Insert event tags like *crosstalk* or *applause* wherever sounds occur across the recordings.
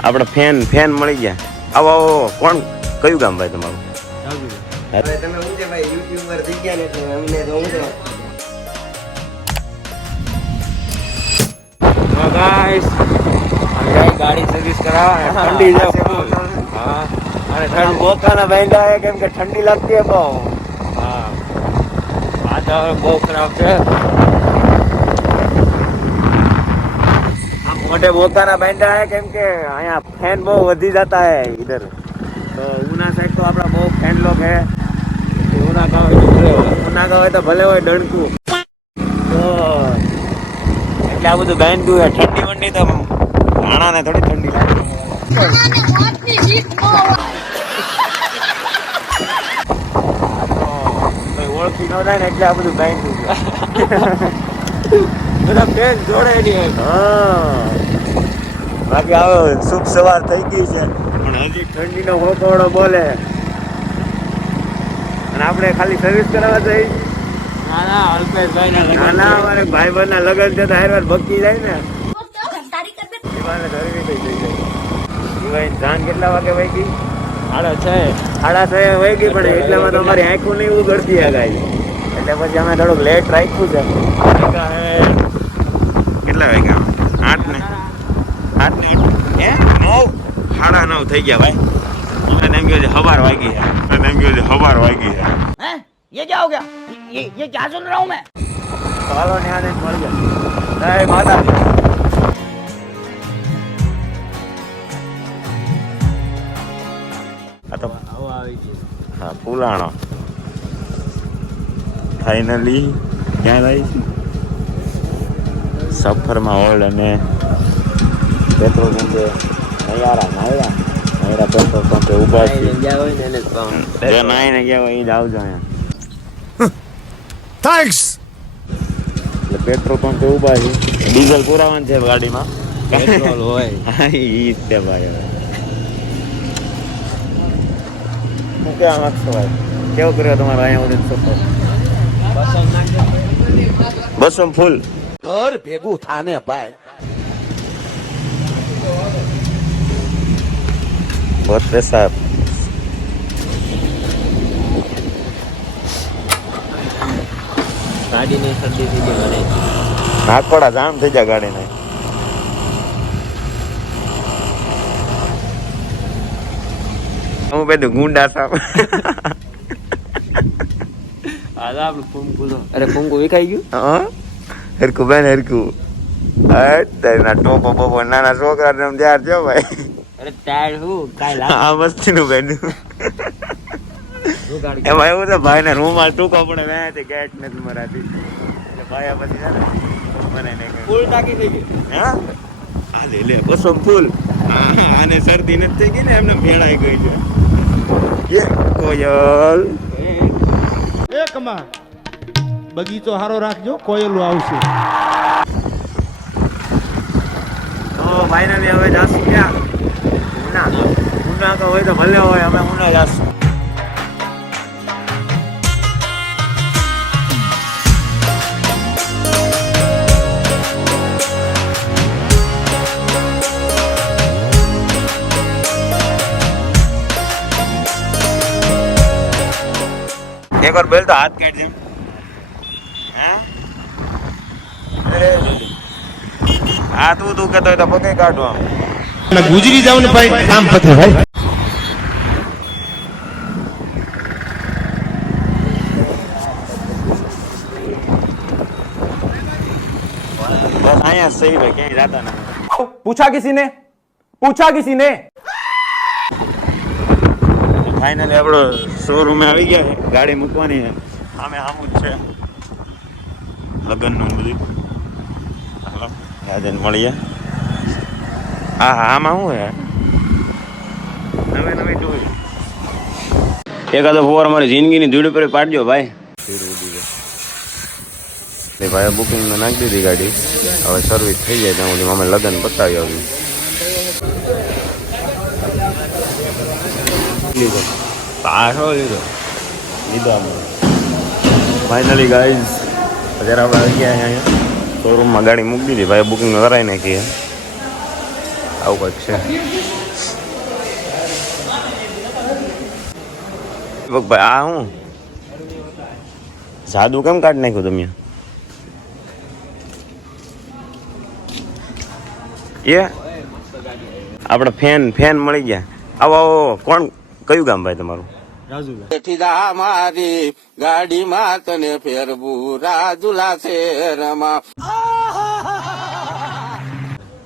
આપણે fan fan મળી ગયા. આવો આવો કોણ? કયું ગામ ભાઈ તમારું? ગાડી સર્વિસ કરાવવા. ઠંડી હા અને ઠંડ. બેંડા હે કેમ કે ઠંડી લાગતી હે બહુ. હા. તો બહુ ખરાબ છે. મોટે મોકારા બાંધ્યા હે કેમ કે અહીંયા ફેન બહુ વધી જતા હે ઇધર તો ઉના સાઈડ તો આપણા બહુ ફેન લોક હે. ઉના ગાવ ઉના ગાવ તો ભલે હોય, ડણકું. તો એટલે આ બધું બાંધ્યું હે ઠંડી વંડી તો રાણાને થોડી ઠંડી લાગે. ઓળખી ન થાય ને એટલે આ બધું બાંધ્યું બધા ફેન જોડે નહીં હા. બાકી હવે શુભ સવાર થઈ ગઈ છે. પણ હજી ઠંડીનો હોકોડો બોલે. અને આપણે ખાલી સર્વિસ કરાવવા જઈ? ના ના અલ્પેશભાઈ ના ના ના અમારે ભાઈ બંધ ના લગન છે તો હારવાર ભક્કી જાય ને. દીવાને ધરવી થઈ જાય. દીવાઈ જાન કેટલા વાગે વહી ગઈ? સાડા છ. સાડા છ વહી ગઈ પણ એટલામાં તો અમારી આંખો નહીં ઉગડતી આગાઈ એટલે પછી અમે થોડુંક લેટ રાખ્યું છે કેટલા વાગ્યા આઠ ને આઠ ને આઠ હે નવ સાડા નવ થઈ ગયા ભાઈ મને એમ કહ્યું છે હવાર વાગી છે મને એમ કહ્યું છે હવાર વાગી છે हैं ये क्या हो गया ये ये क्या सुन रहा हूँ मैं ચાલો ને આને મળીએ જય માતા આ તો હા પુલાણો ફાઇનલી ક્યાં જાય સફરમાં ઓલ્ડ અને પેટ્રોલ પંપે નૈયારા નાયરા નાયરા પેટ્રોલ પંપે ઊભા છે જે નાઈને ગયા હોય એ જ આવજો અહીંયા. થેન્ક્સ એટલે પેટ્રોલ પંપે ઊભા છે ડીઝલ પુરાવાનું છે ગાડીમાં. પેટ્રોલ હોય. *laughs* હા ઈ જ છે ભાઈ હવે. શું કહેવા માંગશો ભાઈ? કેવો કર્યો તમારો અહીંયા સુધી સફર બસો ફૂલ. ઘર ભેગું થાને ભાઈ. ભરતે સાહેબ. ગાડીની થઈ ગઈ ગાડી નાકોડા જામ થઈ જાય ગાડીને. હું બધું ગુંડા સાહેબ. અરે કુંકુ વિખાઈ ગયું? હા હરકું બેન હરકું ના ટોપો બોપો નાના છોકરા ને ત્યાર જો ભાઈ. અરે હું? કાઈ આ મસ્તી નું બેન. એમાં એવું છે ભાઈ ને રૂમાલ ટૂંકો પડે મેં તે ગેટ નથી મરાતી. એટલે ભાઈ આ પછી મને નહીં ફૂલ ટાંકી થઈ ગઈ. હા? આ લે લે બસો ફૂલ. આને શરદી નથી થઈ ગઈ ને એમને ભેળાઈ ગઈ છે. કોયલ? એક માં બગીચો હારો રાખજો કોયલું આવશે. તો ફાઇનલી હવે જાશું ક્યાં ઉના ઉના તો હોય તો ભલે હોય, અમે ઉના જાશું. એક વાર બેલ તો હાથ કાઢ જેમ હા હા તું તું કહેતો હોય તો પગે કાઢો આમ ગુજરી જાવ ને ભાઈ કામ પતે ભાઈ બસ અહીંયા સહી ભાઈ ક્યાંય જાતા ના पूछा किसी ने पूछा किसी ने ફાઇનલી આપણો શોરૂમે આવી ગયા છે. ગાડી મૂકવાની છે. સામે આમું જ છે. લગ્નનું બધું. હાલો આજે મળીએ. હા હા આમાં શું હે નવી નવી ટૂર એકાદો ફોર અમારી જિંદગીની ધૂળ પર પાડજો ભાઈ. ભાઈ બુકિંગ નાખી દીધી ગાડી. હવે સર્વિસ થઈ જાય ત્યાં સુધી. અમે લગ્ન પતાવી આવ્યું લીધો. પાછો લીધો. લીધો ફાઇનલી ગાઈઝ અત્યારે આપણે આવી ગયા અહીંયા. શોરૂમમાં ગાડી મૂકી દીધી. ભાઈ બુકિંગ કરાવી નાખીએ આવું કંઈક છે. ભાઈ આ હું જાદુ કેમ કાઢી નાખ્યું તમે? એ? આપણે ફેન ફેન મળી ગયા. આવો આવો. કોણ? કયું ગામ ભાઈ તમારું બેઠીદા મારી ગાડીમાં તને ફેરવું રાજુલા શેરમાં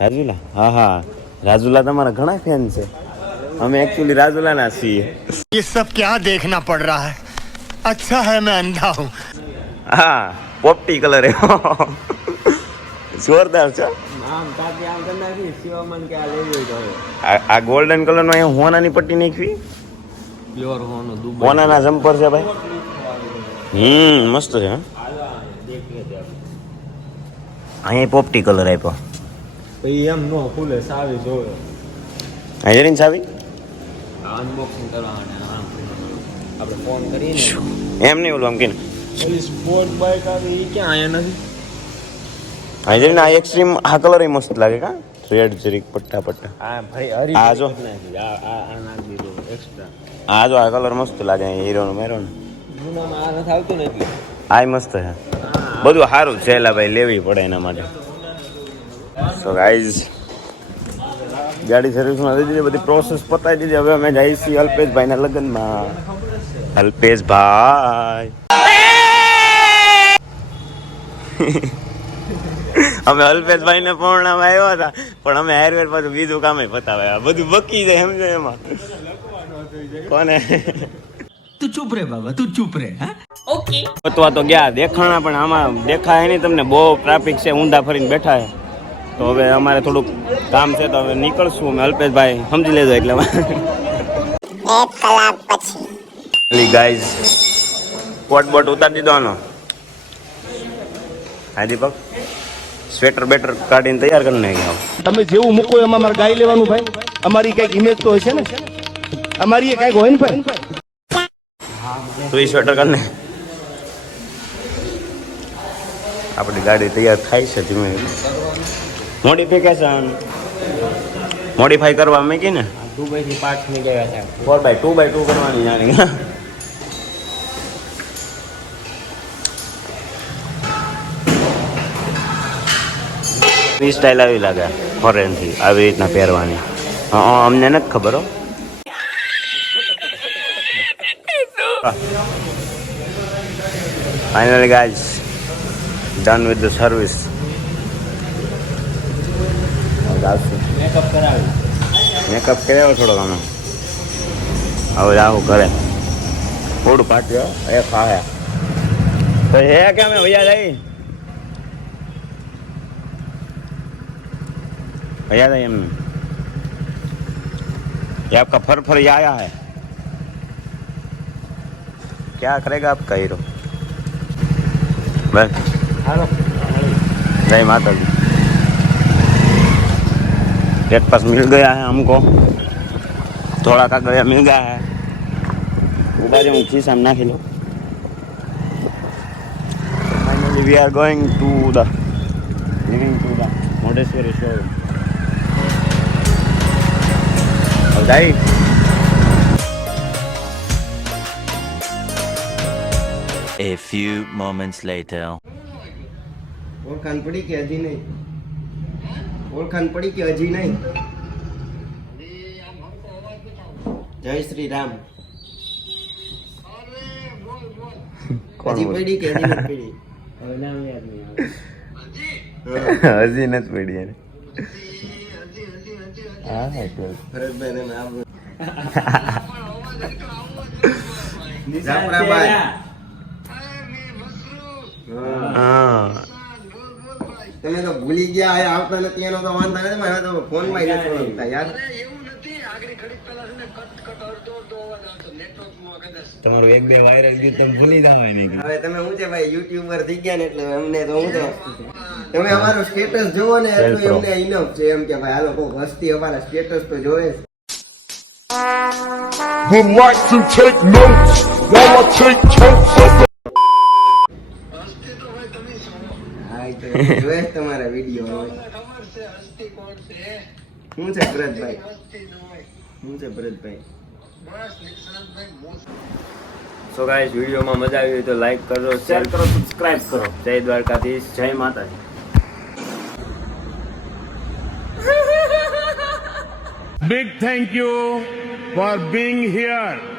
રાજુલા હા હા રાજુલા તમારા ઘણા ફેન છે અમે એકચ્યુઅલી રાજુલાના છીએ ये सब क्या देखना पड़ रहा है अच्छा है मैं अंधा हूँ હા પોપટી કલર એ જોરદાર છે આમ તાકી આમ કરી નાખી શિવમન કે આ લેવી હોય તો હવે આ આ ગોલ્ડન કલર નો અહીંયા હોનાની પટ્ટી નાખવી પ્યોર હોનો દુબઈ. હોનાના જમ્પર છે ભાઈ? હમ મસ્ત છે હા. અહીંયા પોપટી કલર આપ્યો. પછી એમ નો ફૂલે સાવી જોવે. હાજરીન સાવી? અનબોક્સિંગ કરવાને આપણે ફોન કરીને એમ નહીં ઓલું આમ કે સ્પોર્ટ બાઇક આવી ક્યાં અહીંયા નથી? હાજરીન આ એક્સ્ટ્રીમ આ કલર મસ્ત લાગે કા? રેડ જરીક પટ્ટા પટ્ટા. આ ભાઈ આ જો. નાખી આ આ આ નાખી એક્સ્ટ્રા આ જો આ કલર મસ્ત લાગે હીરોનો મેરોનો. આ મસ્ત છે. બધું સારું છે એલા ભાઈ લેવી પડે એના માટે. સો ગાઈઝ ગાડી સર્વિસમાં દઈ દીધી બધી પ્રોસેસ પતાવી દીધી. હવે અમે જઈએ છીએ અલ્પેશભાઈના લગ્નમાં. અલ્પેશભાઈ. *laughs* *laughs* અમે અલ્પેશભાઈને પૂર્ણમાં આવ્યા હતા પણ અમે આયુર્વેદ પાછું બીજું કામે પતાવ્યા બધું બકી જાય સમજો એમાં? કોને? તું ચૂપ રે બાબા તું ચૂપ રે ઓકે પતવા તો ગયા દેખાણા પણ આમાં દેખાય નહીં તમને બહુ ટ્રાફિક છે ઊંધા ફરીને બેઠા છે. તો હવે અમારે થોડુંક કામ છે તો હવે નીકળશું અમે અલ્પેશભાઈ સમજી લેજો એટલે. એક ગાઈઝ કોટ બોટ ઉતારી દીધો આનો. હા દીપક સ્વેટર બેટર કાઢીને તૈયાર કરી નાખ્યા તમે જેવું મૂકો એમાં મારે ગાઈ લેવાનું ભાઈ. અમારી કંઈક ઇમેજ તો હશે ને? અમારી એ કંઈક હોય ને ભાઈ. તો એ સ્વેટર કરીને આપણી ગાડી તૈયાર થાય છે ધીમે મોડિફિકેશન મોડિફાઈ કરવા મેં ને? દુબઈથી પાર્ટની ગયા છે. Four by two by two કરવાની જાણી. સ્ટાઇલ આવી લાગે ફોરેનથી આવી રીતના પહેરવાની હા અમને નથી ખબર હો finally guys done with the service makeup કરાવી મેકઅપ કર્યો થોડોક આમાં હવે આવું ઘરે ફૂડ પાટ્યો એ ખાયા તો હે કે અમે ભૈયા જઈ भैया में ये आपका फर फर आया है। क्या करेगा आपका हीरो बस। जय माता जी। रेट पास मिल गया है हमको। थोड़ा का गया मिल गया है। उबारे ऊँची सामना खिलो। Finally we are going to the living to the Modeswari showroom. જાય. A few moments later. ઓળખાણ પડી કે હજી નહીં? ઓળખાણ પડી કે હજી નહીં? જય શ્રી રામ. હજી નથી પડી? તમે તો ભૂલી ગયા આ આવતા નથી એનો તો વાંધો નથી હવે તો ફોનમાં યાર તમારું એક બે વાયરલ ગયું તમે ભૂલી જાવ નહીં હવે તમે હું છે ભાઈ યુટ્યુબર થઈ ગયા ને એટલે અમને તો હું છે? તમે અમારું સ્ટેટસ જોવો ને એટલું. એમને ઇનફ છે. એમ કે ભાઈ આ કોઈ વસ્તી અમારા સ્ટેટસ તો જોવે જ. would like to take notes while I take totes of the હા એ તો જોવે જ તમારા વીડિયો શું છે ભરતભાઈ? શું છે ભરતભાઈ? સો ગાઈસ વિડીયોમાં મજા આવી હોય તો લાઈક કરો શેર કરો સબસ્ક્રાઇબ કરો. જય દ્વારકાધીશ જય માતાજી. Big thank you for being here.